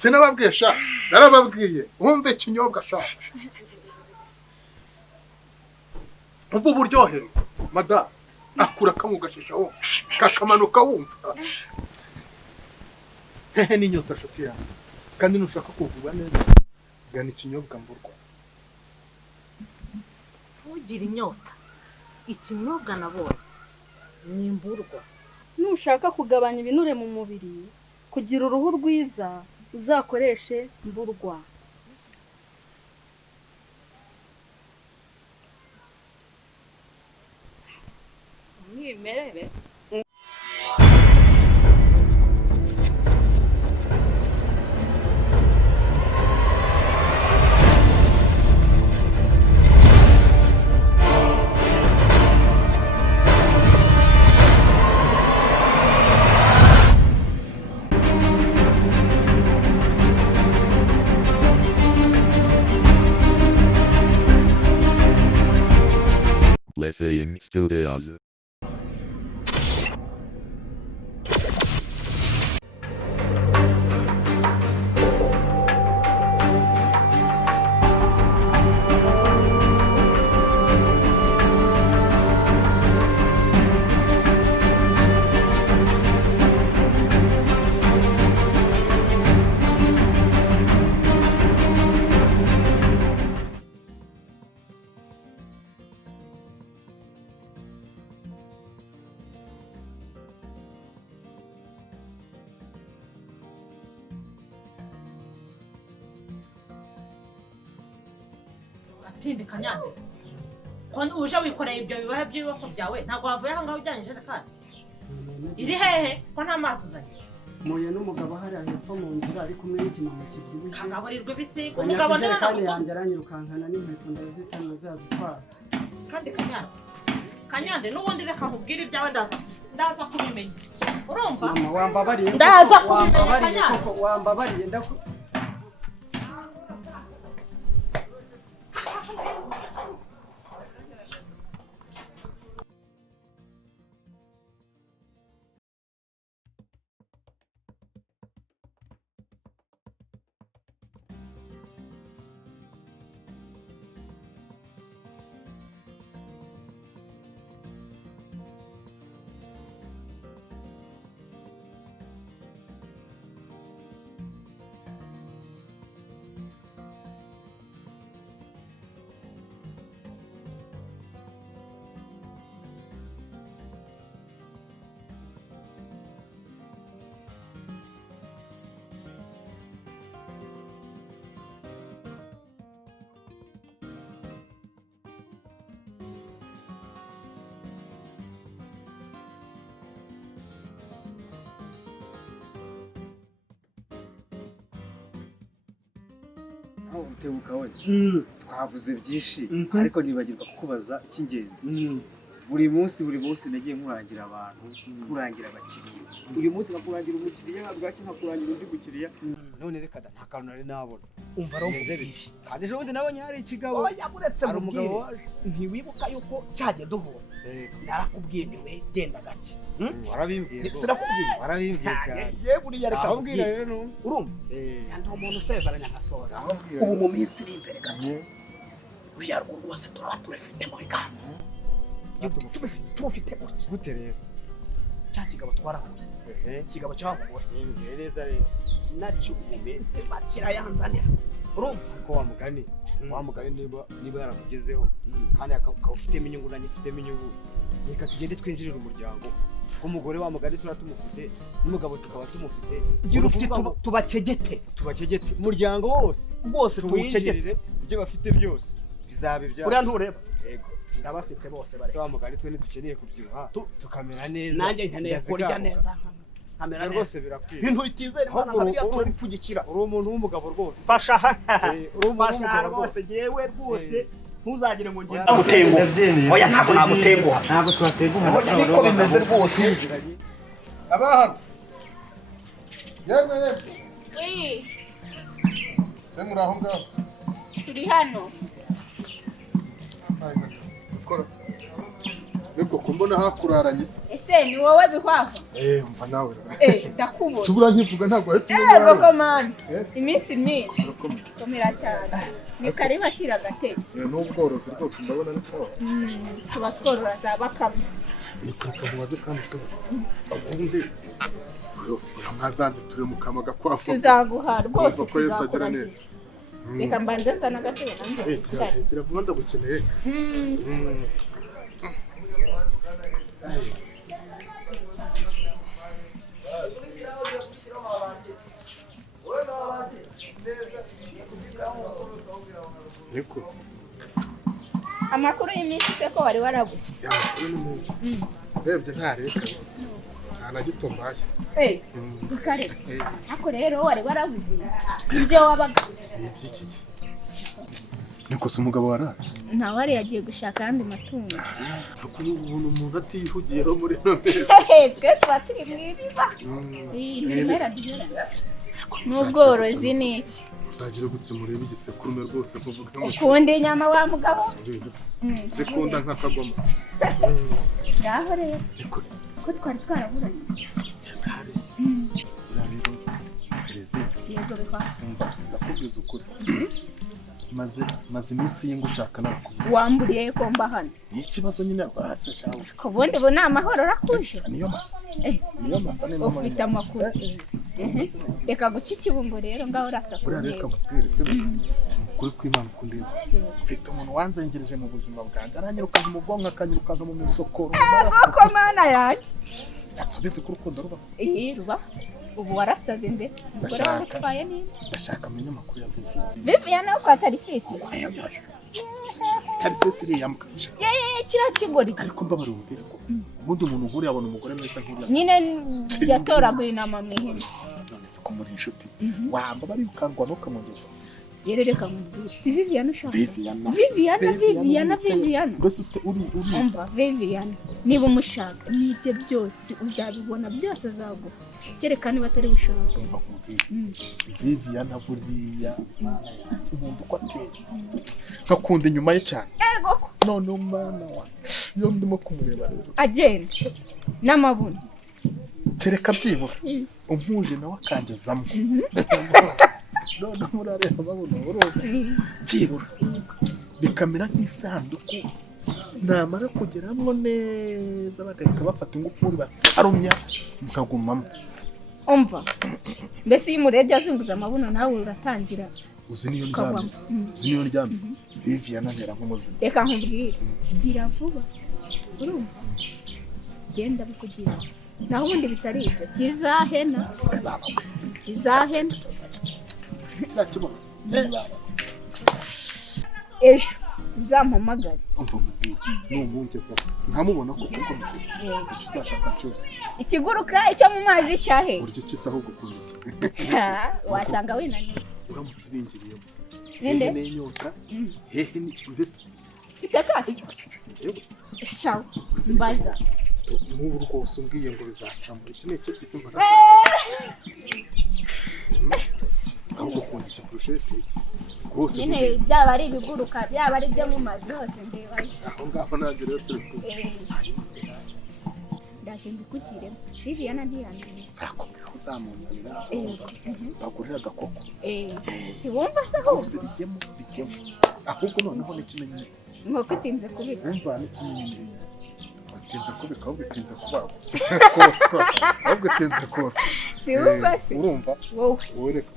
sinababwiye sha narababwiye wumve ikinyobwa sha ubu buryohe mada akura kamwe gashisha wo kakamanuka wumva hehe n'inyota nshuti yawe kandi nushaka kuvugwa neza gana ikinyobwa mburwa ntugire inyota ikinyobwa nabonye ni imburwa nushaka kugabanya ibinure mu mubiri kugira uruhu rwiza uzakoreshe mburwa umwimerere Listening Studios. Tindi kanyande kon uje wikoreye ibyo bibahe by'iboko byawe ntago wavuye aha ngaho ujyanye jerekani iri hehe ko nta mazi uzanye muye n'umugabo hari hepfo mu nzira ari kumwe n'ikimama kibyibushye kagaburirwa ibisigo umugabo niwe nagutumye yanjye aranyirukankana n'inkweto ndazitanga zazitwara kandi kanyande n'ubundi reka nkubwire ibyawe ndaza kubimenya urumva mama wambabariye ndaza kubimenya koko wambabariye utebuka we twavuze byinshi ariko nibagirwa kukubaza icy'ingenzi buri munsi nagiye nkurangira abantu nkurangira abakiriya uyu munsi nkakurangira umukiriya bwaki nkakurangira undi mukiriya none reka nta kantu nari nabona umva romeze biki kandi ejo bundi nabonye hari ikigabo yaburetse mu mugabo waje ntiwibuka yuko cyaje duhura narakubwiye niwe genda gake warabimbwiye sirakubwiye warabimbwiye cyane ye buriya reka abwira rero urumva yandi umuntu usezeranya nkasoza ubu mu minsi iri imbere gato uriya rugo rwose turaba turafite mu biganza tubufite gute rero cya kigabo twarahuye ikigabo cy'abagore neza rero nacyo mu minsi zakira yanzanira urumva ko wa mugani niba yarakugezeho kandi akaba ufitemo inyungu nanjye mfitemo inyungu reka tugende twinjirira umuryango umugore wa mugani tumufite n'umugabo tukaba tumufite gira ufite tubacegete umuryango wose tuwinjirire ibyo bafite byose bizaba ibyacu uriya ntureba yego ndabafite bose bare se wa mugani twe ntidukeneye kubyibuha tukamera neza nanjye nkeneye kurya neza kamera neza rwose birakwiye ibintu bitizera imana hariya turipfugikira uri umuntu w'umugabo rwose fasha uri umuntu w'umugabo rwose jewe rwose ntuzagire ngo ngende gutenguha oya ntabwo nagutenguha ntabwo twatenguha niko bimeze rwose abahano yemwe se muri aho ngaho turi hano Niko kumbo mbona hakuraranye. Ese ni wowe bihwafa? Umva nawe. Ndakubona. Subura nkivuga ntabwo ari Yego komanda. Iminsi myinshi. Komera cyane. Ni karibu akira gatebe. N'ubworozi rwose ndabona ari sawa. Tubaskorora za bakama. Ni kukamubaze kandi so. Ubundi mwazanze ture mu kamaga kwafu. Tuzaguha rwose ko Yesu agira neza. Reka mbanze nzana gatebe nanjye. Kiravuga ndagukeneye. Niko. Amakuru y'iminsi se ko wari warabuze. Amakuru ni meza. Rebye ntare kabisa. Ana gitombaye. Bukare. Ako rero wari warabuze. Ibyo wabaga. Ni byiki. Niko se umugabo warara. Nta wari yagiye gushaka andi matungo. Akuru ubuntu umuntu atihugiyeho muri no meza. Twe tuba turi mwibiba. Nimera duhera. N'ubworozi ni iki? Uzagira gutse murebe igisekurume rwose kuvuga ngo ukunda inyama wa mugabo zikunda nk'akagoma ngaho rero niko se ko twari twaraburanye rero Tereza yego bikwa ndakubwiza ukuri maze iminsi y'ingushaka narakubuze wamburiye ko mba hano ni ikibazo nyine rwase shawe ko bundi bo namahoro rakuje niyo masa ni mama ufite amakuru reka guca ikibungo rero ngaho urasa kuri reka mubwire se kuri kw'Imana kundeba mfite umuntu wanzengereje mu buzima bwanjye aranyiruka mu bwonko akanyiruka mu misokoro ko mana yaki nsubize ku rukundo ruba ruba ubu warasaze mbese umugore wagutwaye nini ndashaka amenya amakuru ya Viviana ko atari sisi Tarisesi iri yamukanje kira kigori ariko mbabare umbwire ko ubundi umuntu nkuri yabona umugore mwiza nkuriya nyine yatoraguye inama mwihene none se ko muri inshuti wamba bari ukangwa no kamugeza yerereka mubwire si Viviana ushaka Viviana mbese uri umva Viviana niba umushaka nibyo byose uzabibona byose azaguha kereka niba atari bushaka umva kubwira Viviana buriya umuntu uko ateye nkakunda inyuma ye cyane none umwana wa yo ndimo kumureba rero agenda n'amabuno kereka byibura umpuje nawe akangezamo none murareba amabuno uroga byibura bikamera nk'isanduku namara kugeramo neza bagahita bafata ingufuri batarumya nkagumamo umva mbese iyo umurebye azunguza amabuno nawe uratangira uzi niyo ndyamye Viviana ntera nk'umuzima reka nkubwire gira vuba urumva genda bikugira naho ubundi bitari ibyo kizahena kirakibona ejo uzampamagare umva mubwire n'umwungezaho ntamubona ko kuko mufite icyo uzashaka cyose ikiguruka icyo mu mazi cyahe uryo kisa ahubwo kundi wasanga winaniye uramutse ubingiriyemo ninde n'inyota hehe n'iki mbese ufite akahe sawa mbaza n'ubu rwose umbwiye ngo bizacamo iki ni iki gifumbara ahubwo kundi icyo kurusheho iki rwose nyine byaba ari ibiguruka byaba ari byo mu mazi hose ndeba aho ngaho ntabwo rero turi kumwe ndaje mbikugiremo Viviana ntiyandimye nzakubwira uzamunzanira bagurira agakoko si wumva se ahubwo rwose bijyemo ahubwo noneho n'ikimenyane nk'uko utinze kubika wumva n'ikimenyane utinze kubika ahubwo utinze kubaho kotswa ahubwo utinze kotswa si wumva se urumva wowe reka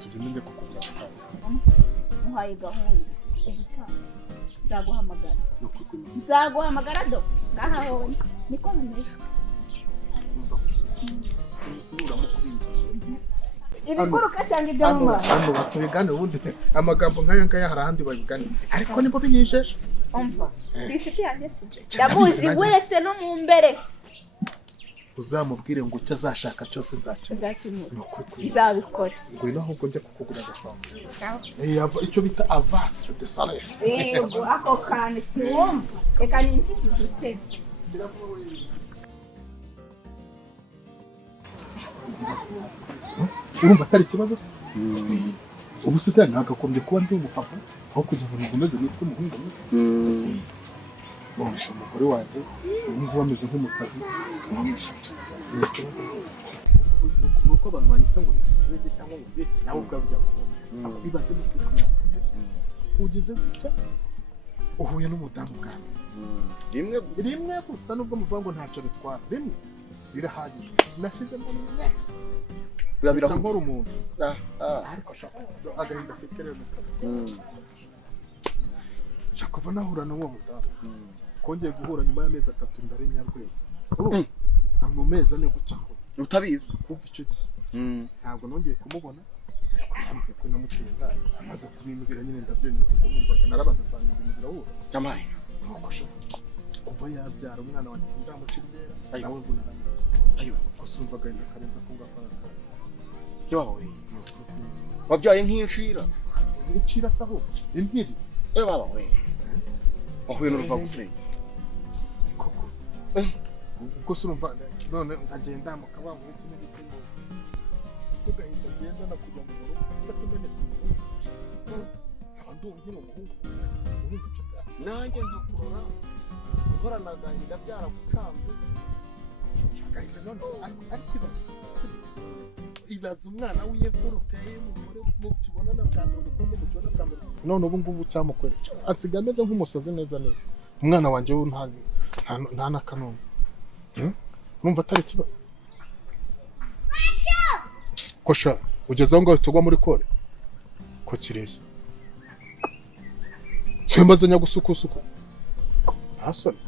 tugende njye kukugura muhaye gahunda ubutaha nzaguhamagara do ngaha wowe niko bimeze ibiguruka cyangwa ibyo mu mazi hano batubigane ubundi amagambo nk'aya ngaya hari ahandi babigane ariko nibwo binyijeje umva si inshuti yanjye se ndamuzi wese no mu mbere uzamubwire ngo icyo azashaka cyose nzakimura nzabikora ngwino ahubwo njya kukugura agafaranga icyo bita avance de salaire yego ako kantu si wumva reka ninjize igitego urumva atari ikibazo se ubu se nagakombye kuba ndi umupapa aho kugira ngo nkomeze nitwe umuhungu mwiza bonesha umugore wanjye ubu ngubu ameze nk'umusazi ni ikibazo rwose nuko abantu banyita ngo nisazege cyangwa ngo mbiki nawe ubwawe ujya kuba ibaze mu kuri kumwasi ugeze gutya uhuye n'umudamu bwawe rimwe gusa nubwo muvuga ngo ntacyo bitwara rimwe birahagije nashyizemo rimwe biba birankora umuntu ariko shaka agahinda afite rero shaka kuva nahura n'uwo mudamu kongeye guhura nyuma y'amezi 3 ndari nyarwege mu mezi ane guca utabizi kuva icyo gihe ntabwo nongeye kumubona ariko ko namutinda amaze kubimbwira nyine ndabyemera kuko numvaga narabaza asanga ibintu birahura cyamaye nuko kuva yabyara umwana wanjye sindamucirera nawe ngo narana ayo gusumva agahinda karenza ko ngafaranga yawe wabyaye nk'inshira incira saho intiri baba we wahuye n'uruva gusenya koko ubwo surumva none ndagenda mu kabangu n'ikindi n'ikindi ko gahinda ngenda nakujya mu rugo isa simbene abantu nkino muhungu nanjye ntakurora guhorana agahinda byaragucanze agahinda none ariko ibaza umwana w'iyepfo uteye umugore mukibona na bwa mbere umukobwa mukibona bwa mbere none ubu ngubu cyamukwereka asiga ameze nk'umusazi neza umwana wanjye we nta n'akanoni numva atari kibazo kosha ugeze aho ngaho tugwa muri kore ko kireshya simbaze nyagusukusuku ntasoni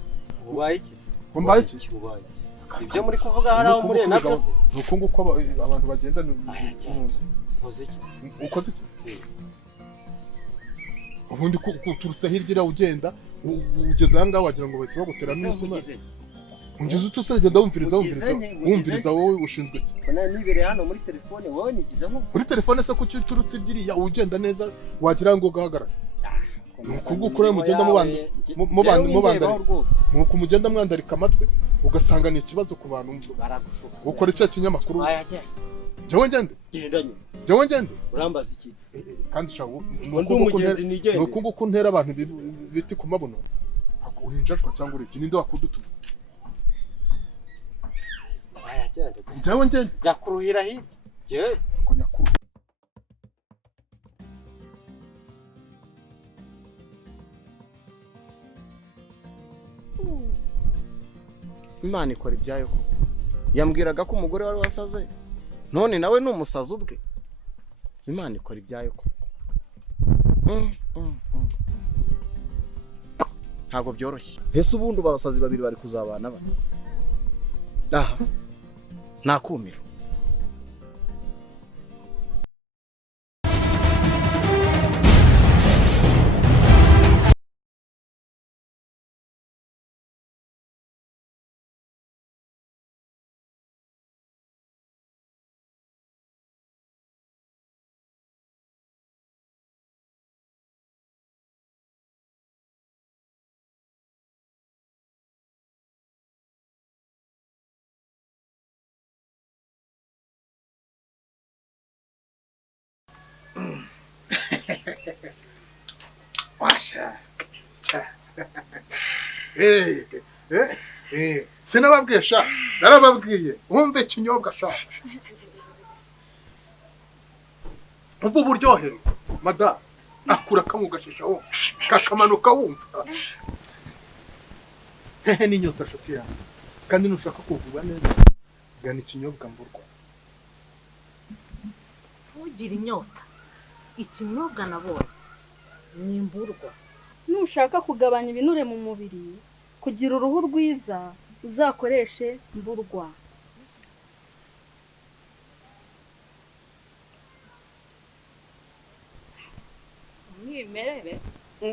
ubaye iki mbaye iki ibyo muri kuvuga hari aho muri nabyo nuko nguko abantu bagenda ntuzi iki ukoze iki ubundi kuturutse hirya ugenda ugeze aha ngaho wagira ngo bahise baguteramo imisuma ungeze utusere genda wumviriza wowe ushinzwe iki nibereye hano muri telefone wowe nigize nko muri telefone se kuki turutse ibyiriya ugenda neza wagira ngo ugahagarara ukugukura mugenda mubandari nuko mugenda mwandarika amatwi ugasanga ni ikibazo ku bantu baragushuka ukora icyo kinyamakuru jewe ngende urambaza iki kandi shawo nuko nguko ntera abantu biti ku mabuno urinjashwa cyangwa uri ninde wakudutuma jewe ngende byakuruhira hirya jewe ko nyakuru Imana ikora ibyayo ko yambwiraga ko umugore wari wasaze none nawe ni umusazi ubwe Imana ikora ibyayo ko ntabwo byoroshye ese ubundi abasazi babiri bari kuzabana bane aha nakumiro Washa. Sinababwiye sha. Narababwiye. Wumve ikinyobwa sha. Ubu buryohero. Mada. Akura kamugashisha wo. Kakamanuka wumva. Ni nyota shoti ya. Kandi nushaka kuvuga neza. Gana ikinyobwa mburwa. Ugira inyota. Ikinyobwa nabonye. Ni imburwa. Nushaka kugabanya ibinure mu mubiri kugira uruhu rwiza uzakoreshe mburwa. Mwimerere